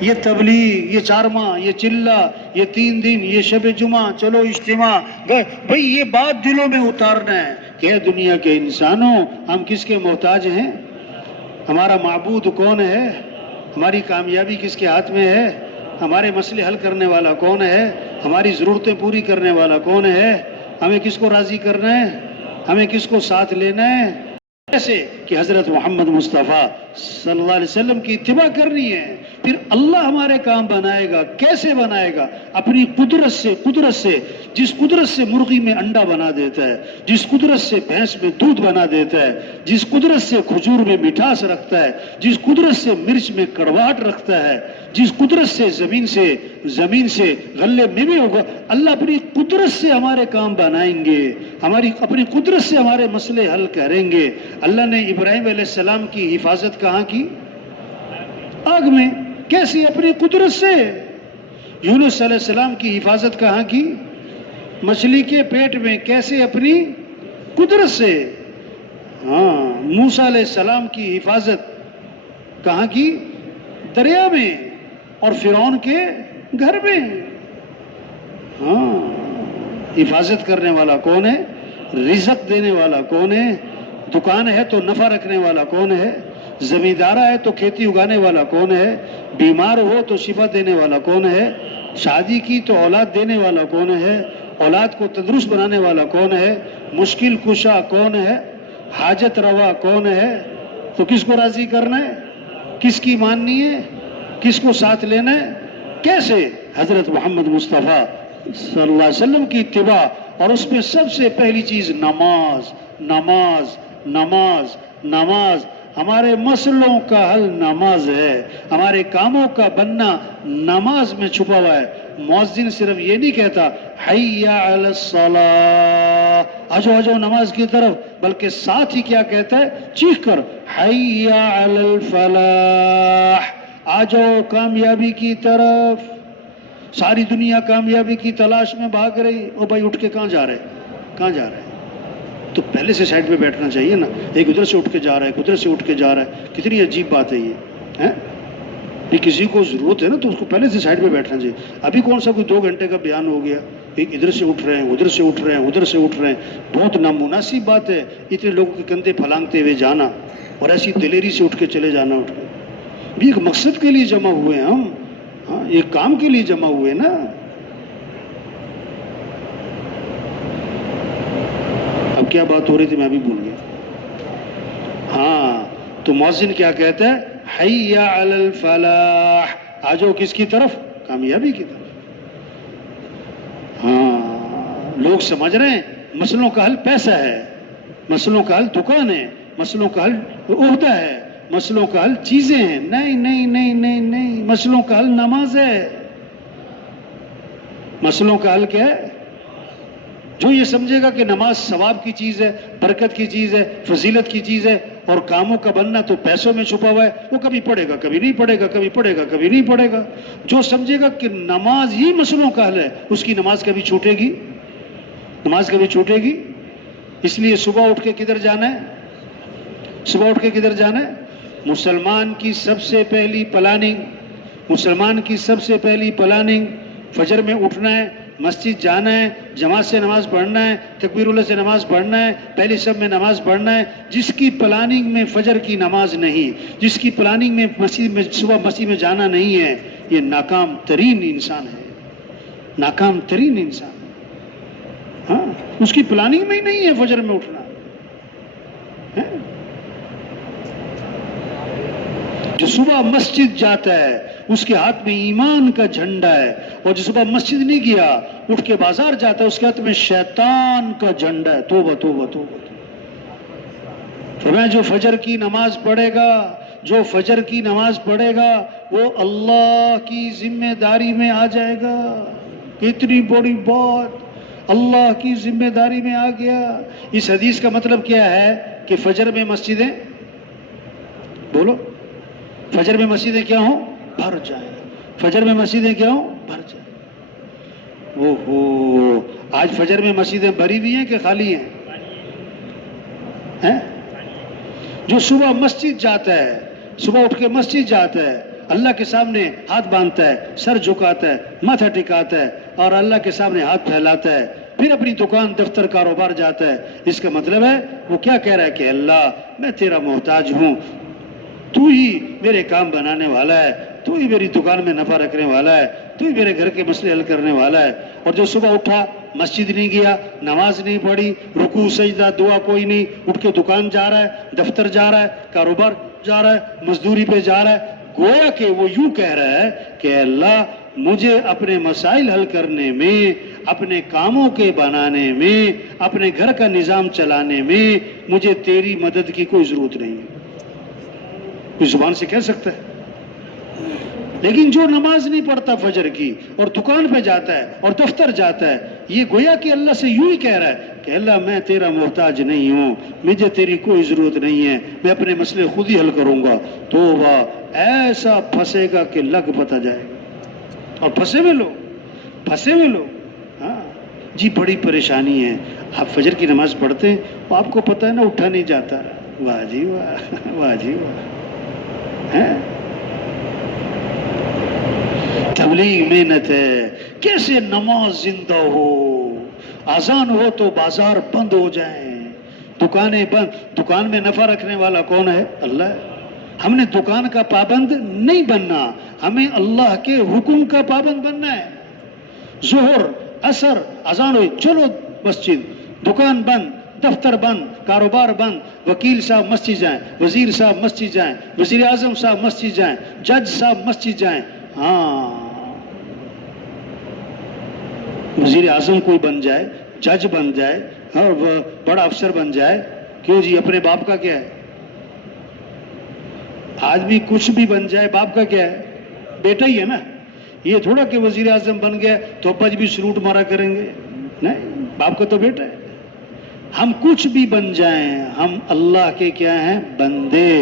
یہ تبلیغ، یہ 4 ماہ، یہ چلہ، یہ 3 دن، یہ شب جمعہ، چلو اجتماع، بھئی یہ بات دلوں میں اتارنا ہے کہ اے دنیا کے انسانوں، ہم کس کے محتاج ہیں؟ ہمارا معبود کون ہے؟ ہماری کامیابی کس کے ہاتھ میں ہے؟ ہمارے مسئلے حل کرنے والا کون ہے؟ ہماری ضرورتیں پوری کرنے والا کون ہے؟ ہمیں کس کو راضی کرنا ہے؟ ہمیں کس کو ساتھ لینا ہے؟ ایسے کہ حضرت محمد مصطفیٰ صلی اللہ علیہ وسلم کی اتباع کرنی ہے، پھر اللہ ہمارے کام بنائے گا۔ کیسے بنائے گا؟ اپنی قدرت سے، جس قدرت سے مرغی میں انڈا بنا دیتا ہے، جس قدرت سے بھینس میں دودھ بنا دیتا ہے، جس قدرت سے کھجور میں مٹھاس رکھتا ہے، جس قدرت سے مرچ میں کڑواہٹ رکھتا ہے، جس قدرت سے زمین سے غلے میں بھی ہوگا، اللہ اپنی قدرت سے ہمارے کام بنائیں گے، اپنی قدرت سے ہمارے مسئلے حل کریں گے۔ اللہ نے ابراہیم علیہ السلام کی حفاظت کہاں کی؟ آگ میں۔ کیسے؟ اپنی قدرت سے۔ یونس علیہ السلام کی حفاظت کہاں کی؟ مچھلی کے پیٹ میں۔ کیسے؟ اپنی قدرت سے۔ ہاں، موسیٰ علیہ السلام کی حفاظت کہاں کی؟ دریا میں اور فرعون کے گھر میں۔ ہاں، حفاظت کرنے والا کون ہے؟ رزق دینے والا کون ہے؟ دکان ہے تو نفع رکھنے والا کون ہے؟ زمیندارہ ہے تو کھیتی اگانے والا کون ہے؟ بیمار ہو تو شفا دینے والا کون ہے؟ شادی کی تو اولاد دینے والا کون ہے؟ اولاد کو تندرست بنانے والا کون ہے؟ مشکل کشا کون ہے؟ حاجت روا کون ہے؟ تو کس کو راضی کرنا ہے؟ کس کی ماننی ہے؟ کس کو ساتھ لینا ہے؟ کیسے؟ حضرت محمد مصطفیٰ صلی اللہ علیہ وسلم کی اتباع، اور اس میں سب سے پہلی چیز نماز۔ نماز نماز نماز۔ ہمارے مسئلوں کا حل نماز ہے، ہمارے کاموں کا بننا نماز میں چھپا ہوا ہے۔ مؤذن صرف یہ نہیں کہتا حی علی الصلاۃ، آجو نماز کی طرف، بلکہ ساتھ ہی کیا کہتا ہے؟ چیخ کر حی علی الفلاح، آجو کامیابی کی طرف۔ ساری دنیا کامیابی کی تلاش میں بھاگ رہی، او بھائی اٹھ کے کہاں جا رہے؟ کہاں جا رہے؟ تو پہلے سے سائڈ پہ بیٹھنا چاہیے نا۔ ایک ادھر سے اٹھ کے جا رہا ہے، ایک ادھر سے اٹھ کے جا رہا ہے، کتنی عجیب بات ہے یہ۔ یہ کسی کو ضرورت ہے نا تو اس کو پہلے سے سائڈ پہ بیٹھنا چاہیے۔ ابھی کون سا کوئی 2 گھنٹے کا بیان ہو گیا، ایک ادھر سے اٹھ رہے ہیں، ادھر سے اٹھ رہے ہیں، ادھر سے اٹھ رہے ہیں۔ بہت نامناسب بات ہے اتنے لوگوں کے کندھے پھلانگتے ہوئے جانا اور ایسی دلیری سے اٹھ کے چلے جانا۔ اٹھ کے بھی ایک مقصد کے لیے جمع ہوئے ہیں ہم، ہاں ایک کام کے لیے جمع ہوئے نا۔ اب کیا بات ہو رہی تھی میں ابھی بھول گیا۔ ہاں، تو مؤذن کیا کہتا ہے؟ حی علی الفلاح، آجو کس کی طرف؟ کامیابی کی طرف۔ ہاں، لوگ سمجھ رہے ہیں مسئلوں کا حل پیسہ ہے، مسئلوں کا حل دکان ہے، مسئلوں کا حل عہدہ ہے، مسئلوں کا حل چیزیں ہیں۔ نہیں نہیں نہیں نہیں نہیں، مسئلوں کا حل نماز ہے۔ مسئلوں کا حل کیا ہے؟ جو یہ سمجھے گا کہ نماز ثواب کی چیز ہے، برکت کی چیز ہے، فضیلت کی چیز ہے، اور کاموں کا بننا تو پیسوں میں چھپا ہوا ہے، وہ کبھی پڑھے گا کبھی نہیں پڑھے گا، کبھی پڑھے گا کبھی نہیں پڑھے گا۔ جو سمجھے گا کہ نماز ہی مسئلوں کا حل ہے، اس کی نماز کبھی چھوٹے گی؟ نماز کبھی چھوٹے گی؟ اس لیے صبح اٹھ کے کدھر جانا ہے؟ صبح اٹھ کے کدھر جانا ہے؟ مسلمان کی سب سے پہلی پلاننگ فجر میں اٹھنا ہے، مسجد جانا ہے، جماعت سے نماز پڑھنا ہے، تکبیر اللہ سے نماز پڑھنا ہے، پہلی صف میں نماز پڑھنا ہے۔ جس کی پلاننگ میں فجر کی نماز نہیں، جس کی پلاننگ میں صبح مسجد میں جانا نہیں ہے، یہ ناکام ترین انسان ہے، ناکام ترین انسان۔ ہاں، اس کی پلاننگ میں ہی نہیں ہے فجر میں اٹھنا۔ جو صبح مسجد جاتا ہے اس کے ہاتھ میں ایمان کا جھنڈا ہے، اور جو صبح مسجد نہیں گیا اٹھ کے بازار جاتا ہے اس کے ہاتھ میں شیطان کا جھنڈا ہے۔ توبہ توبہ توبہ۔ فرمایا جو فجر کی نماز پڑھے گا وہ اللہ کی ذمہ داری میں آ جائے گا۔ کتنی بڑی بات، اللہ کی ذمہ داری میں آ گیا۔ اس حدیث کا مطلب کیا ہے کہ فجر میں مسجدیں، بولو، فجر میں مسجدیں کیا ہوں؟ بھر جائیں۔ فجر میں مسجدیں کیا ہوں؟ بھر جائیں۔ اوہو، آج فجر میں مسجدیں بھری ہوئی ہیں کہ خالی ہیں؟ جو صبح مسجد جاتا ہے، صبح اٹھ کے مسجد جاتا ہے اللہ کے سامنے ہاتھ باندھتا ہے، سر جھکاتا ہے، ماتھا ٹکاتا ہے اور اللہ کے سامنے ہاتھ پھیلاتا ہے، پھر اپنی دکان دفتر کاروبار جاتا ہے، اس کا مطلب ہے وہ کیا کہہ رہا ہے کہ اللہ میں تیرا محتاج ہوں، تو ہی میرے کام بنانے والا ہے، تو ہی میری دکان میں نفع رکھنے والا ہے، تو ہی میرے گھر کے مسئلے حل کرنے والا ہے۔ اور جو صبح اٹھا، مسجد نہیں گیا، نماز نہیں پڑھی، رکوع سجدہ دعا کوئی نہیں، اٹھ کے دکان جا رہا ہے، دفتر جا رہا ہے، کاروبار جا رہا ہے، مزدوری پہ جا رہا ہے، گویا کہ وہ یوں کہہ رہا ہے کہ اللہ مجھے اپنے مسائل حل کرنے میں، اپنے کاموں کے بنانے میں، اپنے گھر کا نظام چلانے میں مجھے تیری مدد کی کوئی ضرورت نہیں ہے۔ کوئی زبان سے کہہ سکتا ہے؟ لیکن جو نماز نہیں پڑھتا فجر کی اور دکان پہ جاتا ہے اور دفتر جاتا ہے، یہ گویا کہ اللہ سے یوں ہی کہہ رہا ہے کہ اللہ میں تیرا محتاج نہیں ہوں، مجھے تیری کوئی ضرورت نہیں ہے، میں اپنے مسئلے خود ہی حل کروں گا۔ تو وہ ایسا پھنسے گا کہ لگ پتہ جائے گا۔ اور پھنسے ہوئے لوگ ہاں جی بڑی پریشانی ہے۔ آپ فجر کی نماز پڑھتے ہیں، آپ کو پتہ ہے نا اٹھا نہیں جاتا، واہ جی واہ، واہ جی واہ، تبلیغ محنت ہے، کیسے نماز زندہ ہو، اذان ہو تو بازار بند ہو جائیں، دکانیں بند۔ دکان میں نفع رکھنے والا کون ہے؟ اللہ ہے۔ ہم نے دکان کا پابند نہیں بننا، ہمیں اللہ کے حکم کا پابند بننا ہے۔ ظہر عصر اذان ہوئی، چلو مسجد، دکان بند، دفتر بند، کاروبار بند، وکیل صاحب مسجد جائیں، وزیر صاحب مسجد جائیں، وزیر اعظم صاحب مسجد جائیں، جج صاحب مسجد جائیں۔ ہاں وزیر اعظم کوئی بن جائے، جج بن جائے اور بڑا افسر بن جائے، کیوں جی اپنے باپ کا کیا ہے؟ آدمی کچھ بھی بن جائے، باپ کا کیا ہے؟ بیٹا ہی ہے نا۔ یہ تھوڑا کہ وزیر اعظم بن گیا تو ابا جی بھی سلوٹ مارا کریں گے، نہیں، باپ کا تو بیٹا ہے۔ ہم کچھ بھی بن جائیں، ہم اللہ کے کیا ہیں؟ بندے۔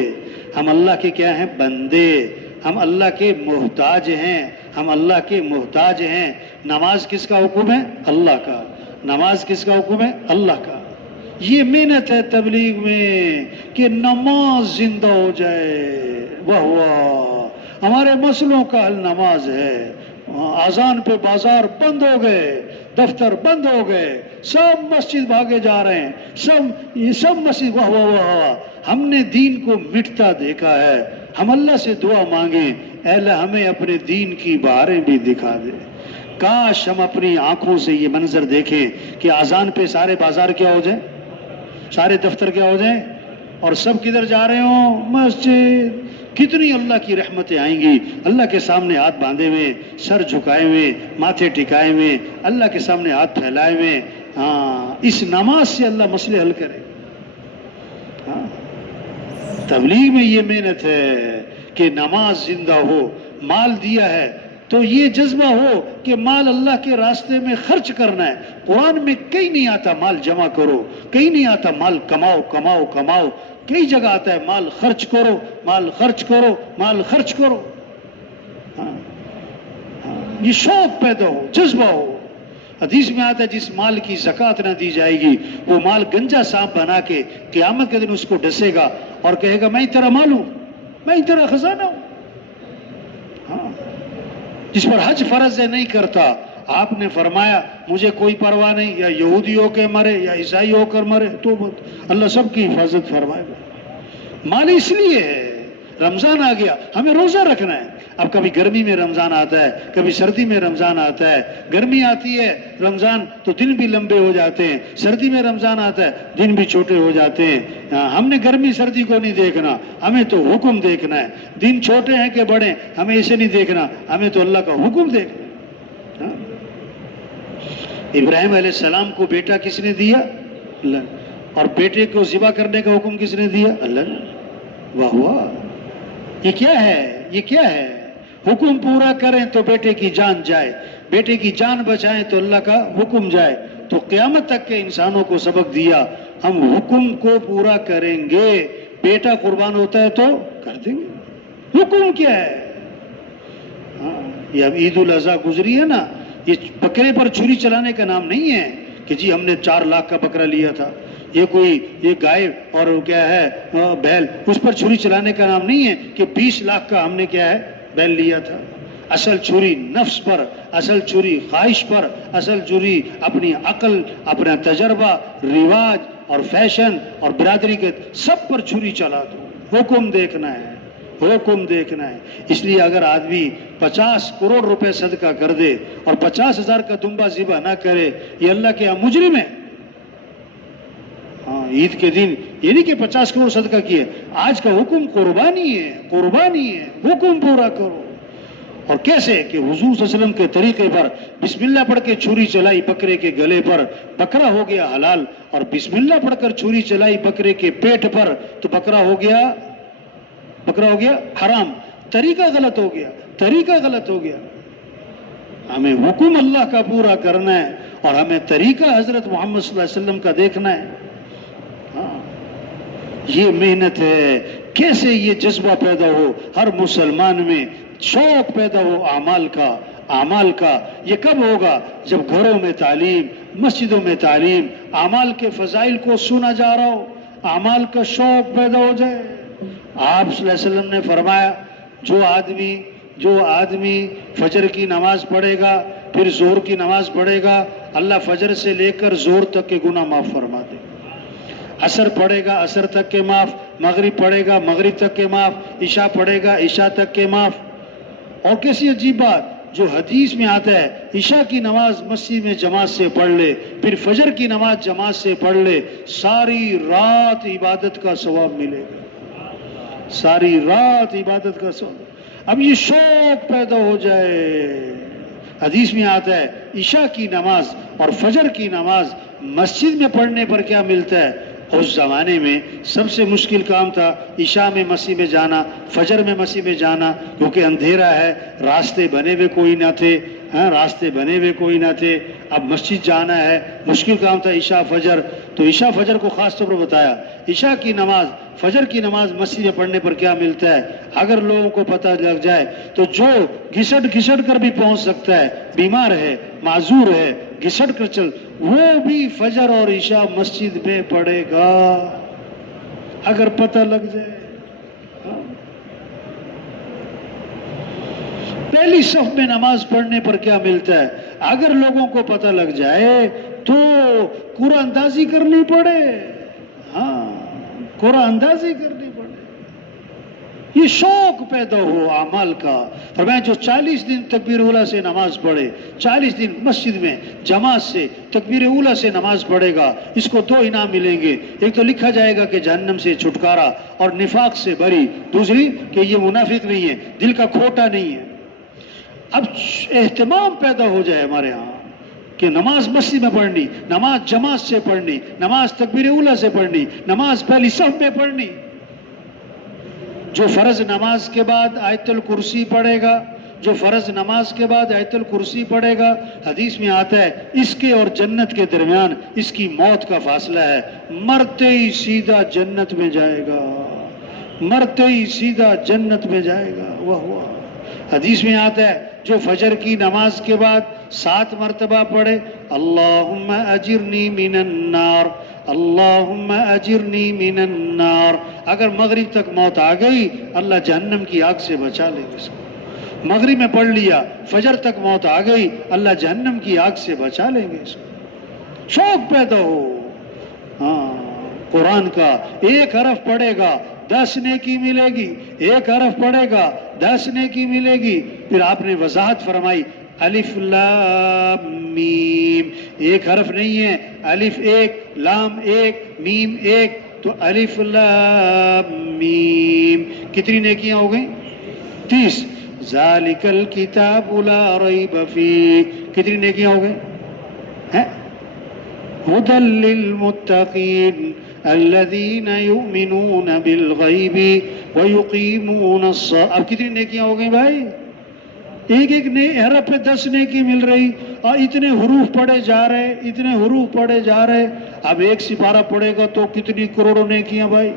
ہم اللہ کے کیا ہیں؟ بندے۔ ہم اللہ کے محتاج ہیں، ہم اللہ کے محتاج ہیں۔ نماز کس کا حکم ہے؟ اللہ کا۔ نماز کس کا حکم ہے؟ اللہ کا۔ یہ محنت ہے تبلیغ میں کہ نماز زندہ ہو جائے۔ واہ واہ، ہمارے مسئلوں کا حل نماز ہے۔ اذان پہ بازار بند ہو گئے، دفتر بند ہو گئے، سب مسجد بھاگے جا رہے ہیں، یہ سب مسجد۔ واہ واہ واہ، ہم نے دین کو مٹتا دیکھا ہے۔ ہم اللہ سے دعا مانگیں، اے اللہ ہمیں اپنے دین کی بہاریں بھی دکھا دے۔ کاش ہم اپنی آنکھوں سے یہ منظر دیکھیں کہ اذان پہ سارے بازار کیا ہو جائیں، سارے دفتر کیا ہو جائیں، اور سب کدھر جا رہے ہوں؟ مسجد۔ کتنی اللہ کی رحمتیں آئیں گی، اللہ کے سامنے ہاتھ باندھے ہوئے، سر جھکائے ہوئے، ماتھے ٹکائے ہوئے، اللہ کے سامنے ہاتھ پھیلائے ہوئے۔ ہاں اس نماز سے اللہ مسئلے حل کرے۔ ہاں تبلیغ میں یہ محنت ہے کہ نماز زندہ ہو۔ مال دیا ہے تو یہ جذبہ ہو کہ مال اللہ کے راستے میں خرچ کرنا ہے۔ قرآن میں کہیں نہیں آتا مال جمع کرو، کہیں نہیں آتا مال کماؤ کماؤ کماؤ، کئی جگہ آتا ہے مال خرچ کرو، مال خرچ کرو، مال خرچ کرو۔ یہ شوق پیدا ہو، جذبہ ہو۔ حدیث میں آتا ہے جس مال کی زکوٰۃ نہ دی جائے گی وہ مال گنجا سانپ بنا کے قیامت کے دن اس کو ڈسے گا اور کہے گا میں تیرا مال ہوں، میں تیرا خزانہ ہوں۔ جس پر حج فرض ہے نہیں کرتا، آپ نے فرمایا مجھے کوئی پرواہ نہیں، یا یہودی ہو کے مرے یا عیسائی ہو کر مرے تو اللہ سب کی حفاظت فرمائے گا۔ مال اس لیے ہے، رمضان آ گیا ہمیں روزہ رکھنا ہے۔ اب کبھی گرمی میں رمضان آتا ہے، کبھی سردی میں رمضان آتا ہے۔ گرمی آتی ہے رمضان تو دن بھی لمبے ہو جاتے ہیں، سردی میں رمضان آتا ہے دن بھی چھوٹے ہو جاتے ہیں۔ ہم نے گرمی سردی کو نہیں دیکھنا، ہمیں تو حکم دیکھنا ہے۔ دن چھوٹے ہیں کہ بڑے، ہمیں اسے نہیں دیکھنا، ہمیں تو اللہ کا حکم دیکھنا۔ ابراہیم علیہ السلام کو بیٹا کس نے دیا؟ اللہ۔ اور بیٹے کو ذبح کرنے کا حکم کس نے دیا؟ اللہ نے۔ واہ واہ، یہ کیا ہے؟ یہ کیا ہے؟ حکم پورا کریں تو بیٹے کی جان جائے، بیٹے کی جان بچائیں تو اللہ کا حکم جائے۔ تو قیامت تک کے انسانوں کو سبق دیا، ہم حکم کو پورا کریں گے۔ بیٹا قربان ہوتا ہے تو کر دیں گے۔ حکم کیا ہے؟ یہ اب عید الاضحیٰ گزری ہے نا، یہ بکرے پر چھری چلانے کا نام نہیں ہے کہ جی ہم نے 4 لاکھ کا بکرا لیا تھا، یہ گائے اور کیا ہے بیل، اس پر چھری چلانے کا نام نہیں ہے کہ 20 لاکھ کا ہم نے کیا ہے بیل لیا تھا. اصل چھری نفس پر، اصل چھری خواہش پر، اصل چھری اپنی عقل، اپنا تجربہ، رواج اور فیشن اور برادری کے سب پر چھری چلا دو. حکم دیکھنا ہے، حکم دیکھنا ہے. اس لیے اگر آدمی 50 کروڑ روپے صدقہ کر دے اور 50,000 کا دمبا ذبح نہ کرے، یہ اللہ کے یہاں مجرم ہے. ہاں، عید کے دن یہ نہیں کہ 50 کروڑ صدقہ کیے. آج کا حکم قربانی ہے، قربانی ہے. حکم پورا کرو. اور کیسے کہ حضور صلی اللہ علیہ وسلم کے طریقے پر بسم اللہ پڑھ کے چھری چلائی بکرے کے گلے پر، بکرا ہو گیا حلال. اور بسم اللہ پڑھ کر چھری چلائی بکرے کے پیٹ پر تو بکرا ہو گیا حرام. طریقہ غلط ہو گیا، طریقہ غلط ہو گیا. ہمیں حکم اللہ کا پورا کرنا ہے اور ہمیں طریقہ حضرت محمد صلی اللہ علیہ وسلم کا دیکھنا ہے. یہ محنت ہے. کیسے یہ جذبہ پیدا ہو ہر مسلمان میں، شوق پیدا ہو اعمال کا. یہ کب ہوگا؟ جب گھروں میں تعلیم، مسجدوں میں تعلیم، اعمال کے فضائل کو سنا جا رہا ہو، اعمال کا شوق پیدا ہو جائے. آپ صلی اللہ علیہ وسلم نے فرمایا جو آدمی فجر کی نماز پڑھے گا پھر ظہر کی نماز پڑھے گا، اللہ فجر سے لے کر ظہر تک کے گناہ معاف فرما دے. عصر پڑھے گا عصر تک کے معاف، مغرب پڑھے گا مغرب تک کے معاف، عشاء پڑھے گا عشاء تک کے معاف. اور کیسی عجیب بات جو حدیث میں آتا ہے، عشاء کی نماز مسجد میں جماعت سے پڑھ لے، پھر فجر کی نماز جماعت سے پڑھ لے، ساری رات عبادت کا ثواب ملے گا. ساری رات عبادت کا ثواب. اب یہ شوق پیدا ہو جائے. حدیث میں آتا ہے عشاء کی نماز اور فجر کی نماز مسجد میں پڑھنے پر کیا ملتا ہے. اس زمانے میں سب سے مشکل کام تھا عشاء میں مسجد میں جانا، فجر میں مسجد میں جانا، کیونکہ اندھیرا ہے، راستے بنے ہوئے کوئی نہ تھے. اب مسجد جانا ہے، مشکل کام تھا عشاء فجر. تو عشاء فجر کو خاص طور پر بتایا. عشاء کی نماز فجر کی نماز مسجد میں پڑھنے پر کیا ملتا ہے. اگر لوگوں کو پتہ لگ جائے تو جو گھسٹ کر بھی پہنچ سکتا ہے، بیمار ہے، معذور ہے، گھسٹ کر چل، وہ بھی فجر اور عشاء مسجد میں پڑھے گا اگر پتہ لگ جائے. پہلی صف میں نماز پڑھنے پر کیا ملتا ہے. اگر لوگوں کو پتہ لگ جائے تو قرآن اندازی کرنی پڑے. قرآن اندازی کرنی پڑے. یہ شوق پیدا ہو اعمال کا. فرمایا جو 40 دن تکبیر اولیٰ سے نماز پڑھے، 40 دن مسجد میں جماعت سے تکبیر اولیٰ سے نماز پڑھے گا، اس کو 2 انعام ملیں گے. ایک تو لکھا جائے گا کہ جہنم سے چھٹکارا اور نفاق سے بری. دوسری کہ یہ منافق نہیں ہے، دل کا کھوٹا نہیں ہے. اب اہتمام پیدا ہو جائے ہمارے ہاں کہ نماز مسجد میں پڑھنی، نماز جماعت سے پڑھنی، نماز تکبیر اولیٰ سے پڑھنی، نماز پہلی صف میں پڑھنی. جو فرض نماز کے بعد آیت الکرسی پڑھے گا، جو فرض نماز کے بعد آیت الکرسی پڑھے گا، حدیث میں آتا ہے اس کے اور جنت کے درمیان اس کی موت کا فاصلہ ہے. مرتے ہی سیدھا جنت میں جائے گا، مرتے ہی سیدھا جنت میں جائے گا. واہ واہ. حدیث میں آتا ہے جو فجر کی نماز کے بعد 7 مرتبہ پڑھے اللہم اجرنی من النار، اللہم اجرنی من النار، اگر مغرب تک موت آ گئی اللہ جہنم کی آگ سے بچا لے گا. اس کو مغرب میں پڑھ لیا، فجر تک موت آ گئی اللہ جہنم کی آگ سے بچا لیں گے. اس کو شوق پیدا ہو. قرآن کا ایک حرف پڑھے گا 10 نیکی ملے گی، ایک حرف پڑھے گا 10 نیکی ملے گی. پھر آپ نے وضاحت فرمائی الف لام میم، ایک حرف نہیں ہے، الف ایک، لام ایک، میم ایک، تو الف لام میم کتنی نیکیاں ہو گئیں؟ 30. ذالک الکتاب لا ریب فیہ کتنی نیکیاں ہو گئیں؟ ہدی للمتقین الذین یؤمنون بالغیب ویقیمون الصلاۃ. اب کتنی نیکیاں ہو گئی بھائی؟ ایک حرف پہ 10 نیکی مل رہی اور اتنے حروف پڑھے جا رہے، اتنے حروف پڑھے جا رہے. اب ایک سپارہ پڑھے گا تو کتنی کروڑوں نیکیاں بھائی.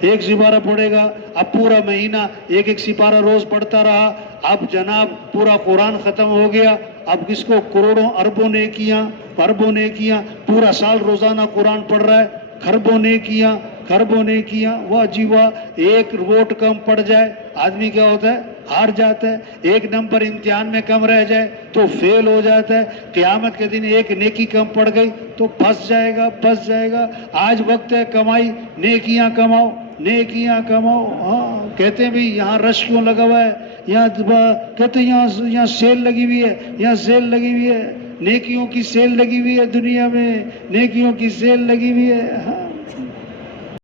ایک سپارہ پڑھے گا، اب پورا مہینہ ایک سپارہ روز پڑھتا رہا، اب جناب پورا قرآن ختم ہو گیا. اب کس کو کروڑوں اربوں نیکیاں، پورا سال روزانہ قرآن پڑھ رہا ہے، خربوں نیکیاں. واہ جی واہ. ایک ووٹ کم پڑ جائے آدمی کیا ہوتا ہے؟ ہار جاتا ہے، ایک نمبر امتحان میں کم رہ جائے تو فیل ہو جاتا ہے، قیامت کے دن ایک نیکی کم پڑ گئی تو پھنس جائے گا. آج وقت ہے کمائی، نیکیاں کماؤ، نیکیاں کماؤ. ہاں کہتے ہیں بھئی یہاں رش کیوں لگا ہوا ہے، کہتے ہیں یہاں سیل لگی ہوئی ہے، یہاں سیل لگی ہوئی ہے، نیکیوں کی سیل لگی ہوئی ہے دنیا میں، نیکیوں کی سیل لگی ہوئی ہے.